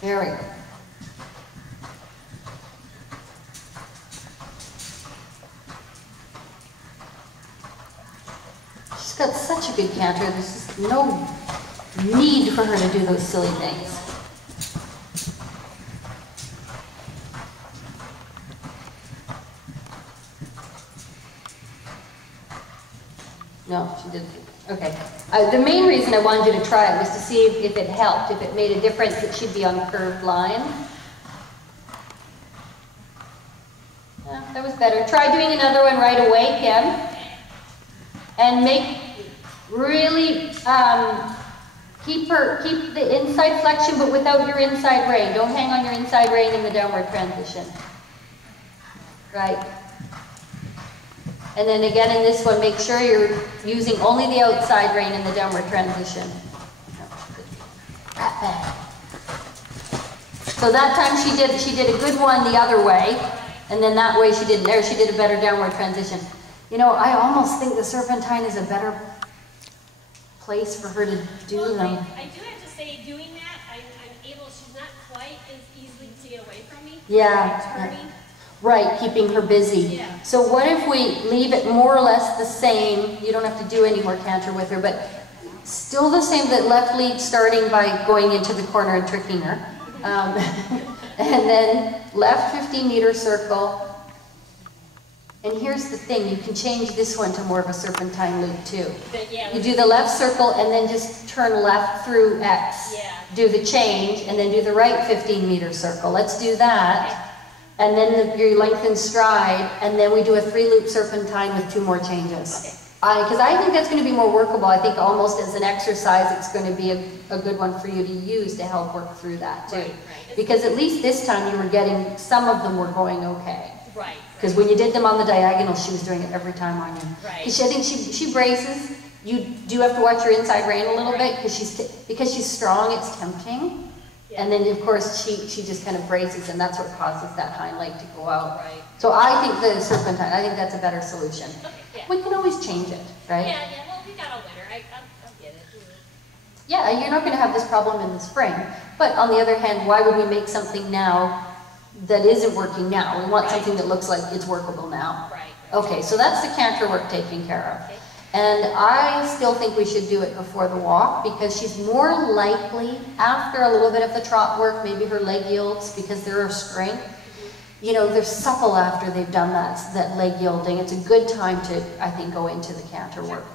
There we go. She's got such a good canter, there's just no need for her to do those silly things. No, she didn't. Okay. The main reason I wanted you to try it was to see if it helped, if it made a difference that she'd be on a curved line. Yeah, that was better. Try doing another one right away, Kim. And make really, keep the inside flexion but without your inside rein. Don't hang on your inside rein in the downward transition. Right. And then again in this one, make sure you're using only the outside rein in the downward transition. Right back. So that time she did a good one the other way, and then that way she did a better downward transition. You know, I almost think the serpentine is a better place for her to do them. I do have to say, doing that, I'm able, she's not quite as easily to get away from me. Yeah. Turning. Right, keeping her busy. Yeah. So what if we leave it more or less the same? You don't have to do any more canter with her, but still the same, that left lead starting by going into the corner and tricking her. And then left 15-meter circle. And here's the thing, you can change this one to more of a serpentine loop too. You do the left circle and then just turn left through X. Yeah. Do the change and then do the right 15-meter circle. Let's do that. And then you lengthen stride, and then we do a 3-loop serpentine with 2 more changes. Because I think that's going to be more workable. I think almost as an exercise, it's going to be a good one for you to use to help work through that too. Right. Because at least this time you were getting, some of them were going okay. Right. Because when you did them on the diagonal, she was doing it every time on you. Right. Because I think she braces. You do have to watch your inside rein a little bit because she's strong. It's tempting. Yeah. And then of course she just kind of braces, and that's what causes that hind leg to go out. Right. So I think the serpentine, I think that's a better solution. Okay, yeah. We can always change it, right? Yeah, yeah. Well, we got a winner. I get it. Yeah, you're not going to have this problem in the spring. But on the other hand, why would we make something now that isn't working now? We want something that looks like it's workable now. Right. Okay, so that's the canter work taken care of. Okay. And I still think we should do it before the walk, because she's more likely, after a little bit of the trot work, maybe her leg yields because they're a strength. You know, they're supple after they've done that leg yielding. It's a good time to, I think, go into the canter work.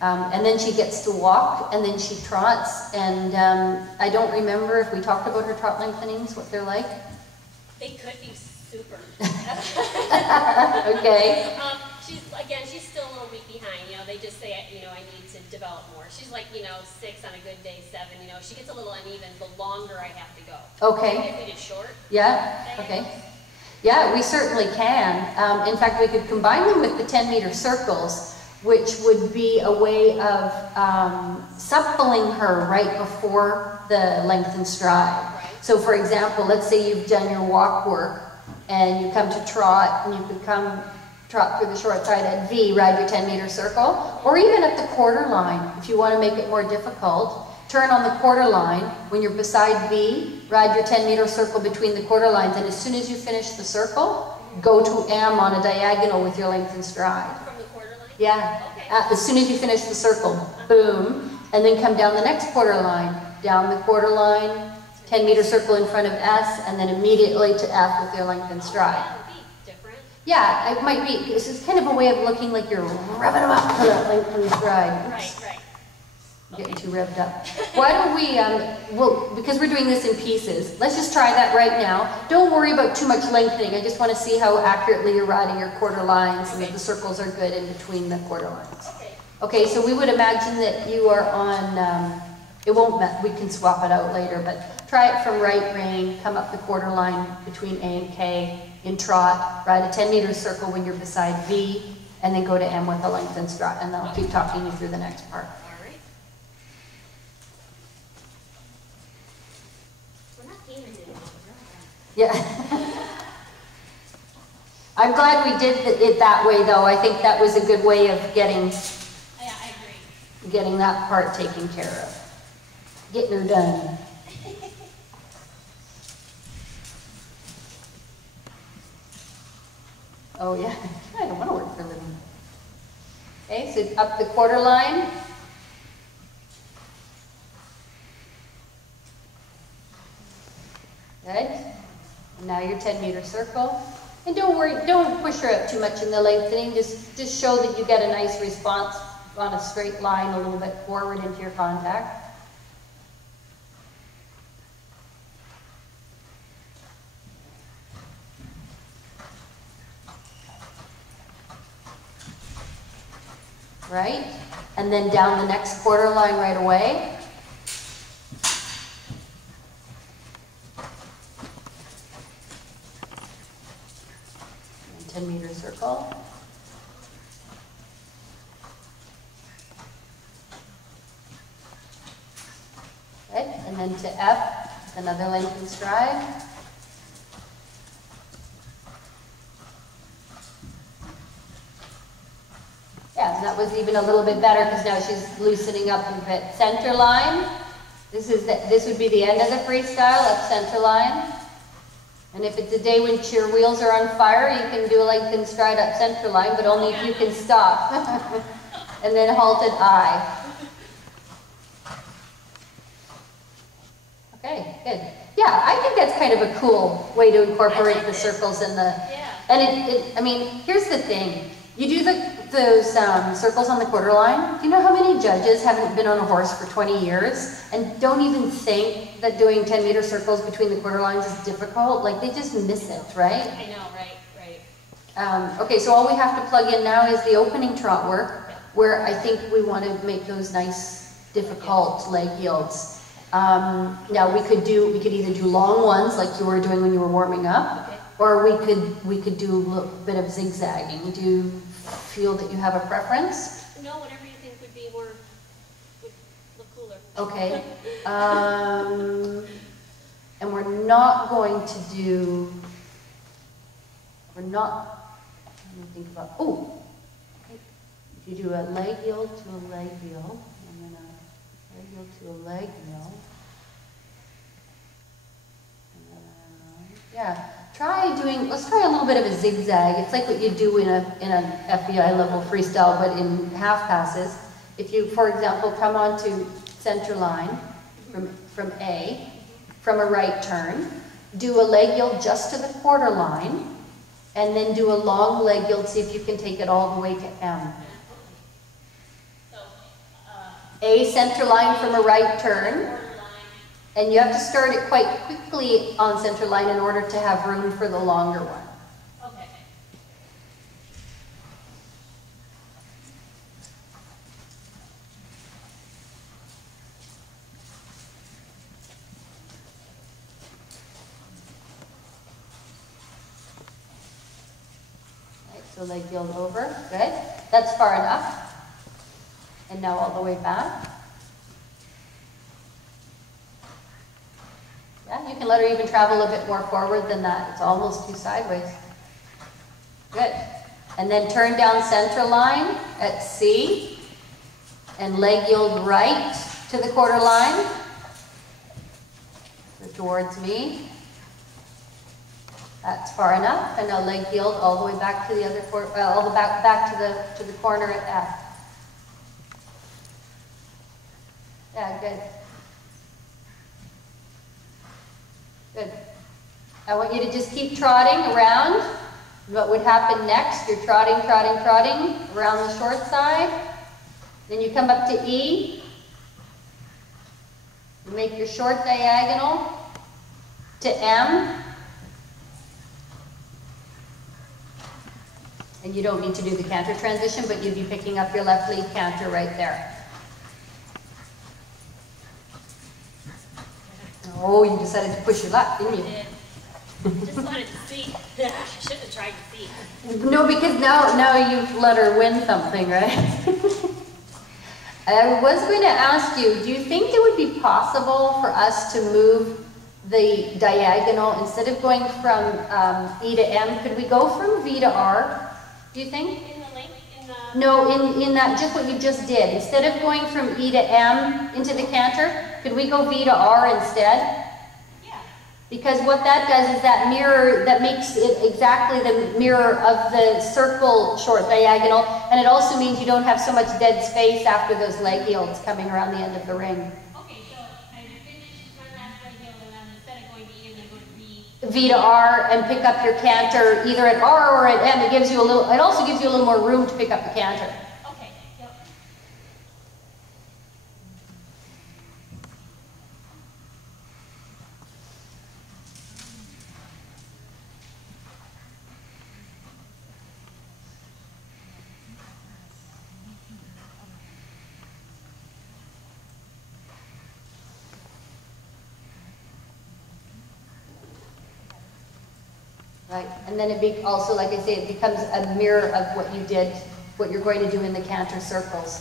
And then she gets to walk, and then she trots, and I don't remember if we talked about her trot lengthenings, what they're like. They could be super. Okay. She's still a little weak behind. You know, they just say, you know, I need to develop more. She's like, you know, 6 on a good day, 7. You know, she gets a little uneven the longer I have to go. Okay. Maybe if we did short. Yeah. Okay. Yeah, we certainly can. In fact, we could combine them with the 10-meter circles, which would be a way of suppling her right before the lengthened stride. Right. So for example, let's say you've done your walk work and you come to trot, and you could come trot through the short side at V, ride your 10-meter circle, or even at the quarter line, if you want to make it more difficult. Turn on the quarter line. When you're beside V, ride your 10-meter circle between the quarter lines, and as soon as you finish the circle, go to M on a diagonal with your lengthened stride. From the quarter line? Yeah. Okay. As soon as you finish the circle, boom, and then come down the next quarter line, down the quarter line, 10-meter circle in front of S, and then immediately to F with your lengthened stride. That would be different. Yeah, it might be. This is kind of a way of looking like you're revving them up for that lengthened stride. Right, right. Getting too revved up. Why don't we, well, because we're doing this in pieces, let's just try that right now. Don't worry about too much lengthening. I just want to see how accurately you're riding your quarter lines and that the circles are good in between the quarter lines. Okay, so we would imagine that you are on, it won't, we can swap it out later, but try it from right rein, come up the quarter line between A and K, in trot, ride a 10-meter circle when you're beside V, and then go to M with a lengthened stride, and then I'll keep talking you through the next part. Yeah. I'm glad we did it that way, though. I think that was a good way of getting, Yeah, I agree. getting that part taken care of. Getting her done. Oh yeah, I don't want to work for a living. Okay, so up the quarter line. Good. And now your 10-meter circle. And don't worry, don't push her up too much in the lengthening. Just show that you get a nice response on a straight line a little bit forward into your contact. Right? And then down the next quarter line right away. And 10-meter circle. Good. And then to F, another lengthened stride. Yeah, that was even a little bit better because now she's loosening up a bit. Center line. This would be the end of the freestyle, up center line. And if it's a day when your wheels are on fire, you can do a lengthened stride up center line, but only if you can stop. And then halted I. Okay, good. Yeah, I think that's kind of a cool way to incorporate the circles and the. Yeah. And I mean, here's the thing. You do those circles on the quarter line. Do you know how many judges haven't been on a horse for 20 years and don't even think that doing 10-meter circles between the quarter lines is difficult? Like, they just miss it, right? I know, right. Okay, so all we have to plug in now is the opening trot work, where I think we want to make those nice, difficult leg yields. Now we could either do long ones like you were doing when you were warming up, Okay. or we could do a little bit of zigzagging. Do you feel that you have a preference? No, whatever you think would be more, would look cooler. Okay. And we're not going to do, let me think about, if you do a leg yield to a leg yield, and then a leg yield to a leg yield. Yeah, let's try a little bit of a zigzag. It's like what you do in an FBI level freestyle, but in half passes. If you, for example, come onto center line from A, from a right turn, do a leg yield just to the quarter line, and then do a long leg yield, see if you can take it all the way to M. So, A center line from a right turn. And you have to start it quite quickly on center line in order to have room for the longer one. okay. Right, so leg yield over, good. That's far enough. And now all the way back. Yeah, you can let her even travel a bit more forward than that. It's almost too sideways. Good. And then turn down center line at C. And leg yield right to the quarter line. So towards me. That's far enough. And now leg yield all the way back to the other quarter, all the back to the corner at F. Yeah, good. Good. I want you to just keep trotting around. What would happen next? You're trotting, trotting, trotting around the short side. Then you come up to E. You make your short diagonal to M. And you don't need to do the canter transition, but you'd be picking up your left lead canter right there. Oh, you decided to push your left, didn't you? I did. Just wanted to see. I should have tried to see. No, because now you've let her win something, right? I was going to ask you, do you think it would be possible for us to move the diagonal, instead of going from E to M, could we go from V to R, do you think? In the link, in the... No, in that, just what you just did. Instead of going from E to M into the canter, could we go V to R instead? Yeah. Because what that does is that mirror, that makes it exactly the mirror of the circle short diagonal, and it also means you don't have so much dead space after those leg yields coming around the end of the ring. Okay, so I finish my last leg yield, and then instead of going to E, I'm going to go to B. V to R, and pick up your canter either at R or at M. It gives you a little, it also gives you a little more room to pick up the canter. Okay, yep. Right, and then also, like I say, it becomes a mirror of what you did, what you're going to do in the canter circles.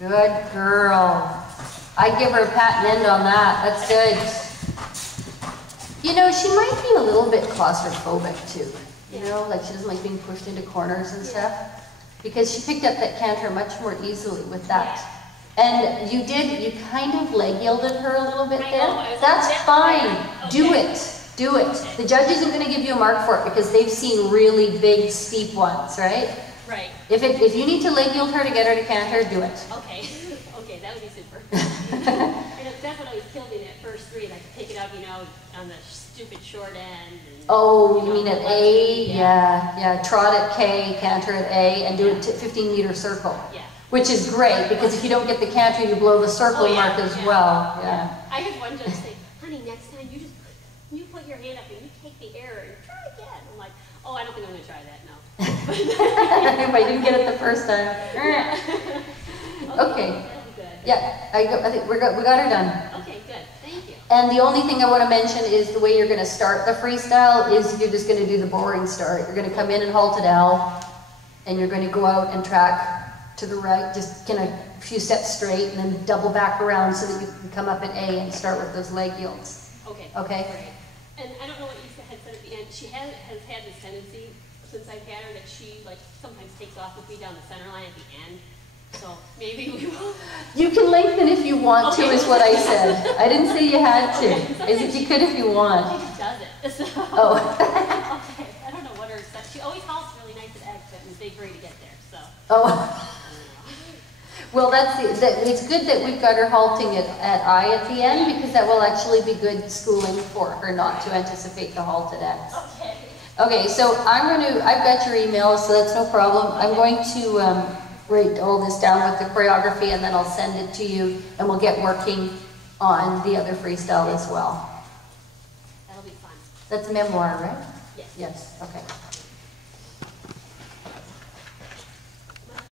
Good girl. I'd give her a pat and end on that. That's good. You know, she might be a little bit claustrophobic too. You know, like she doesn't like being pushed into corners and stuff. Because she picked up that canter much more easily with that. And you kind of leg yielded her a little bit there. That's fine. Do it. Do it. The judge isn't going to give you a mark for it because they've seen really big, steep ones, right? Right. If you need to leg yield her to get her to canter, do it. Okay. Okay, that would be super. And that's what always killed me in that first three, like to pick it up, you know, on the stupid short end. And, oh, you mean at A? Yeah. Trot at K, canter at A, and do a 15-meter circle. Yeah. Which is great, because if you don't get the canter, you blow the circle mark as well. Yeah. I had one judge say, honey, next time you put your hand up and you take the error and try again. I'm like, oh, I don't think I'm going to try that, no. If I didn't get it the first time. Okay. That'll be good. Yeah, I think we got her done. Okay, good. Thank you. And the only thing I want to mention is the way you're going to start the freestyle is you're just going to do the boring start. You're going to come in and halt at L, and you're going to go out and track to the right, just kind of a few steps straight, and then double back around so that you can come up at A and start with those leg yields. Okay. Okay? Great. And I don't know what you had said at the end. She has had this tendency since I've had her that she like sometimes takes off with me down the center line at the end. So maybe we will. You can lengthen if you want to, is what I said. I didn't say you had to. Okay. Is if you could if you want. She just does it. So. Oh. Okay. I don't know what her. She always halts really nice at exit and stays ready to get there. So. Oh. Well, it's good that we've got her halting at I at the end, because that will actually be good schooling for her not to anticipate the halt at X. Okay. Okay, so I've got your email, so that's no problem. I'm going to write all this down with the choreography, and then I'll send it to you, and we'll get working on the other freestyle as well. That'll be fun. That's memoir, right? Yes. Yes, okay.